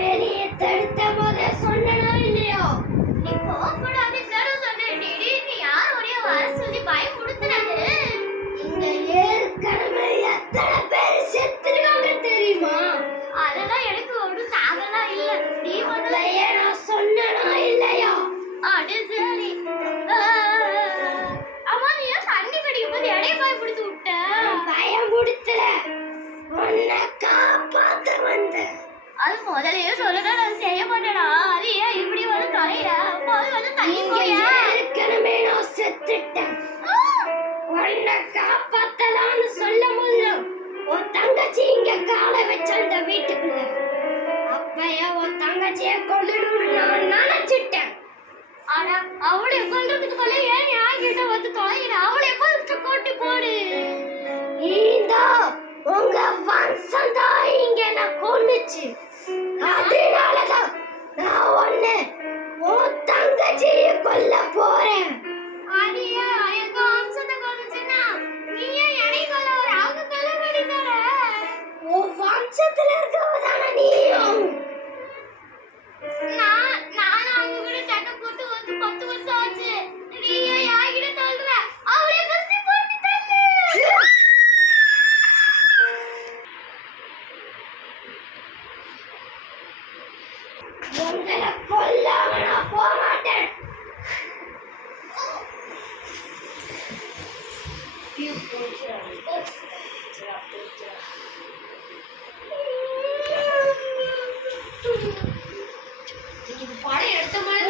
வெளியே தடுத்த போத சொன்னா இல்லையோ இப்போ கூட அப்படியே சொன்னேன் யார் ஒரே வர சொல்லி பயம் கொடுத்துறாரு. இங்க ஏற்கனவே எத்தனை பேர் செத்துருக்காங்க தெரியுமா? அதெல்லாம் எனக்கு ஒன்றும் தாகலாம் இல்ல. நீ முதல்ல நான் சொன்னா இல்லையா? அது சரி. அம்மா நீ தண்ணி கடிக்கும் போது எடைய பாய் பிடிச்சு விட்ட. பயம் கொடுத்துல உன்னை காப்பாத்த வந்தேன். அது முதலையே சொல்லணும், நான் செய்ய மாட்டேனா? அது ஏன் இப்படி வந்து தலையில வந்து தண்ணி போயா? ஏற்கனவே நான் செத்துட்டேன். உன்னை காப்பாத்தலாம்னு சொல்ல முடியும். உன் தங்கச்சி இங்க காலை வச்ச அந்த வீட்டுக்குள்ள அப்பயே உன் தங்கச்சியை கொல்லிடுன்னு நான் நினைச்சிட்டேன். ஆனா அவளை கொல்றதுக்குள்ள ஏன் யார்கிட்ட வந்து தொலைகிற? அவளை ஃபர்ஸ்ட் கூட்டி போடு. நீதா உங்க வம்சம் தான் இங்க நான் கொன்னுச்சு. அதனாலதான் நான் உன்னை உன் தங்கச்சியை கொல்ல போறேன். அடியே எங்க வம்சத்தை கொல்லுச்சுன்னா நீ ஏன் என்னை கொல்ல வர? அவங்க கொல்ல மாட்டேங்கற. உன் வம்சத்துல இருக்கவதான நீயும். நான் அவங்க கூட சண்டை போட்டு வந்து 10 வருஷம் ஆச்சு. நீ ஏன் யார்கிட்ட சொல்ற? அவளை ஃபர்ஸ்ட் போட்டு தள்ளு. உங்களை கொல்லாம நான் போக மாட்டேன். இது படம் எடுத்த மாதிரி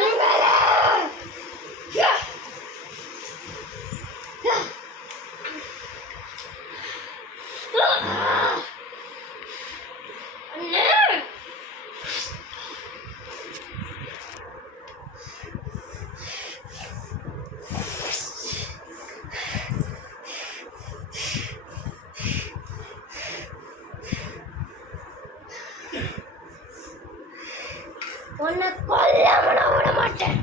உன்னை கொல்லாம நான் விட மாட்டேன்.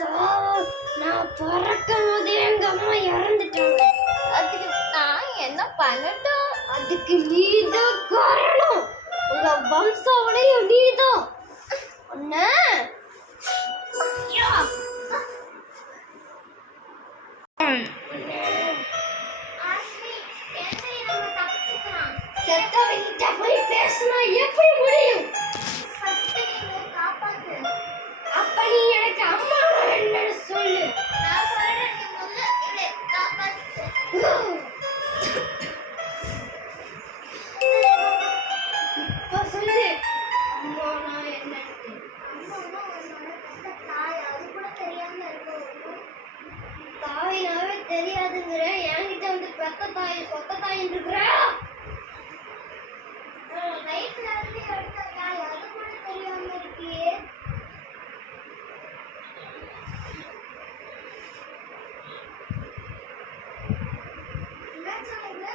நான் பிறக்கும் போதே எங்க அம்மா இறந்துட்டாங்க. அதுக்கு நான் என்ன பண்ணட்டும்? அதுக்கு நீதான் காரணம். உங்க வம்சாவளையும் நீதான். ஒண்ணு ஆஷ்மி, எப்படி நம்ம தப்பிச்சுக்கலாம்? செத்தவங்கிட்ட போய் பேசினா எப்படி முடியும்? First நீங்க காப்பாத்து. அப்ப நீ எனக்கு அம்மா என்னன்னு சொல்லு. நான் சொல்றேன், நீ முதல்ல இவளை காப்பாத்து. இப்ப சொல்லு அம்மா நான் என்னன்னு. அம்மான்னா உன்னோட பெத்த தாய், அது கூட தெரியாம இருக்கும். தாயினாவே தெரியாதுங்கிற என்கிட்ட வந்து பெத்த தாய் சொத்த தாயின்னு இருக்கிற. வயிற்றுல இருந்து எடுத்த தாய், அது கூட தெரியாம இருக்கியே. என்ன சொல்லுங்க?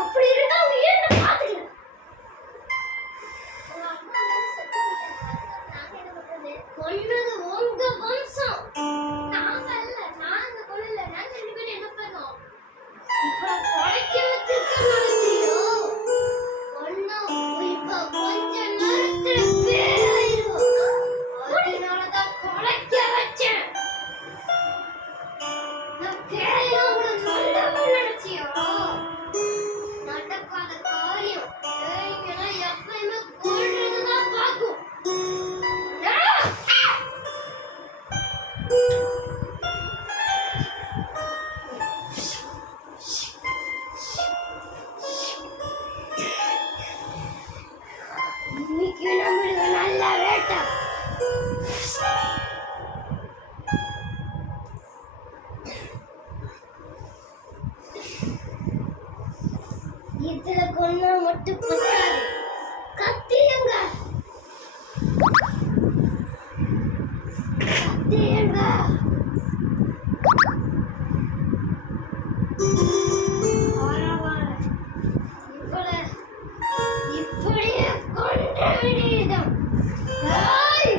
அப்படி இருந்தா அவங்க ஏன் என்ன பாத்துக்கல? உங்க அம்மா வந்து செத்து போயிட்டாங்க. நாங்க என்ன பண்றது? கொன்னது உங்க வம்சம். நாங்க இல்ல, நாங்க கொல்லல. நாங்க ரெண்டு பேரும் என்ன பண்ணோம்? இப்ப கொலைக்க வச்சிருக்க மாட்டீங்களோ? ஒண்ணும் இப்ப கொஞ்ச நேரத்துல பேராயிருவோம். அதனாலதான் கொலைக்க வச்சேன். நான் பேரையும் அவங்கள நல்லவன் நினைச்சியா? நடக்காத காரியம். பேய்ங்கெல்லாம் எப்பயுமே கொல்றதுதான் பார்க்கும். இன்னைக்கு நம்மளுக்கு நல்ல வேட்டை. இதுல கொன்னா மட்டும் பத்தாது. கத்தியங்க கத்தியங்க. பரவாயில்ல. இவளை இப்படியே கொன்ற வேண்டியதுதான். ஏய்!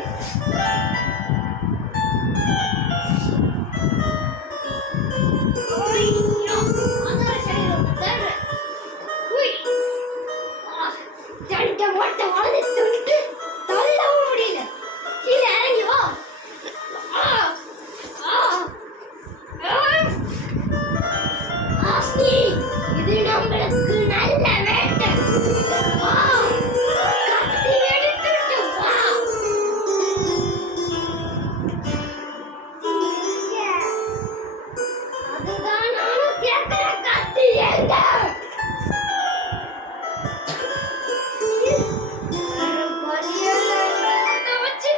ஐயோ! அதான் சரி, ஒன்று தர்றேன். உய்! தண்டை ஓட்ட வளர்ந்து துண்டு தள்ளவும் முடியல. கீழே இறங்கி வா. ஆ! ஆ! ஆ! ஆஸ்தி, இது நம்மளுக்கு நல்ல வேட்டை. வா! கத்தி எடுத்துட்டு வா. அதுதான் நானும் கேட்கிற. கத்தி எங்க? வேற வழியில்ல, இதை வச்சு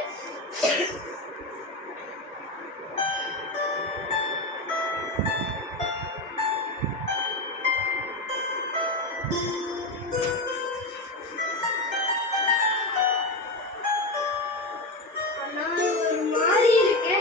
ஆனா ஒரு மாதிரி இருக்கு.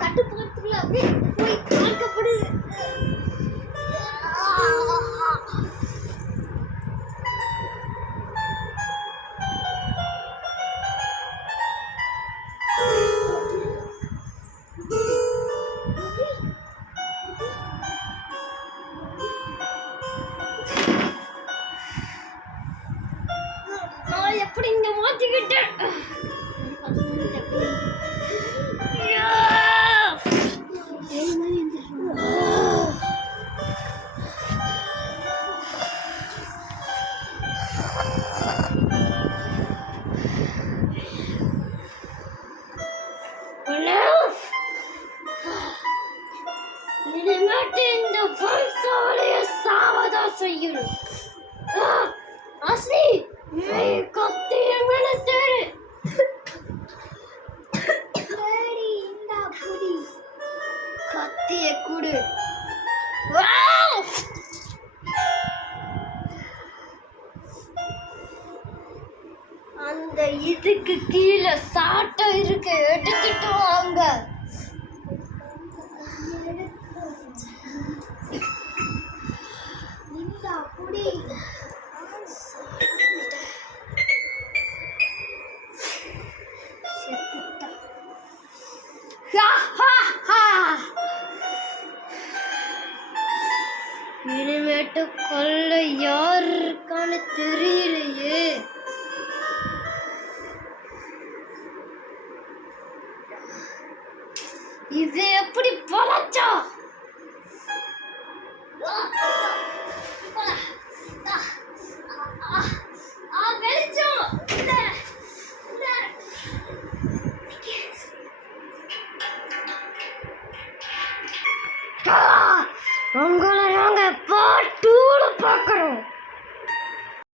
கட்டுப்பாட்டுக்குள்ள அப்படியே போய் பார்க்கப்படுது. இனிமேட்டு இந்த வம்சாவளிய சாவதான் செய்யணும். அஸ்லி, நீ கத்தி எங்கன தேடு. சரி இந்தா புடி. கத்திய குடு. அந்த இதுக்கு கீழே சாட்டை இருக்கு, எடுத்துட்டு வாங்க. இந்தா புடி. இனிமேட்டு கொல்ல யார் இருக்கான்னு தெரியலையே. இது எப்படி பழச்சா? உங்களை நாங்க பாட்டூட பார்க்கிறோம்.